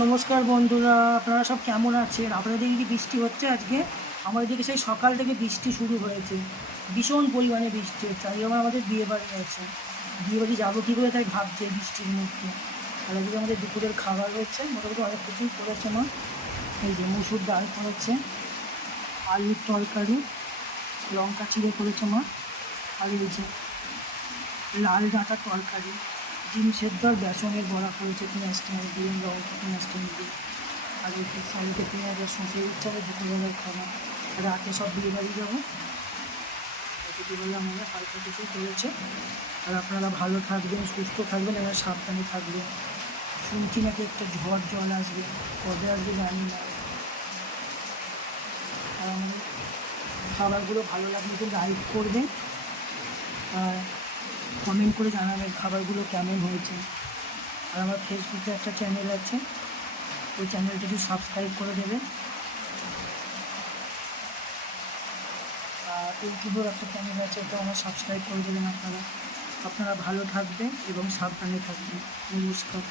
নমস্কার বন্ধুরা, আপনারা সব কেমন আছেন? আপনাদের দিকে কি বৃষ্টি হচ্ছে আজকে? আমাদের দিকে সেই সকাল থেকে বৃষ্টি শুরু হয়েছে, ভীষণ পরিমাণে বৃষ্টি হচ্ছে। আজকে আমাদের বিয়েবাড়ি আছে, বিয়েবাড়ি যাবো কী করে তাই ভাবছি এই বৃষ্টির মধ্যে। আর আজকে আমাদের দুপুরের খাবার হচ্ছে, মোটামুটি অনেক কিছুই করেছে মা। এই যে মুসুর ডাল করেছে, আলুর তরকারি, লঙ্কা চিড়ে করেছে মা, আর এই যে লাল ডাঁটার তরকারি, ডিম সেদ্ধ আর বেসনের বড়া করেছে পেঁয়াজ টেঁয়াজ দিয়ে, লঙ্কা পেঁয়াজ টেঁয়াজ দিয়ে। আর একটু সাইডে পেঁয়াজ আর শসে ইচ্ছা হবে দুপুরবেলার খাবার। রাতে সব বিয়ে বাড়ি যাবো, দুপুরবেলা আমরা হালকা কিছু করেছে। আর আপনারা ভালো থাকবেন, সুস্থ থাকবেন এবং সাবধানে থাকবেন। শুনছি নাকি একটা ঝড় জল আসবে, কবে আসবে জানি না। আর আমাদের খাবারগুলো ভালো লাগলে একটু লাইক করবেন আর কমেন্ট করে জানাবেন খাবারগুলো কেমন হয়েছে। আর আমার ফেসবুকে একটা চ্যানেল আছে, ওই চ্যানেলটা একটু সাবস্ক্রাইব করে দেবেন। আর ইউটিউবের একটা চ্যানেল আছে, ওটা আমার সাবস্ক্রাইব করে দেবেন আপনারা। আপনারা ভালো থাকবেন এবং সাবধানে থাকবেন। নমস্কার।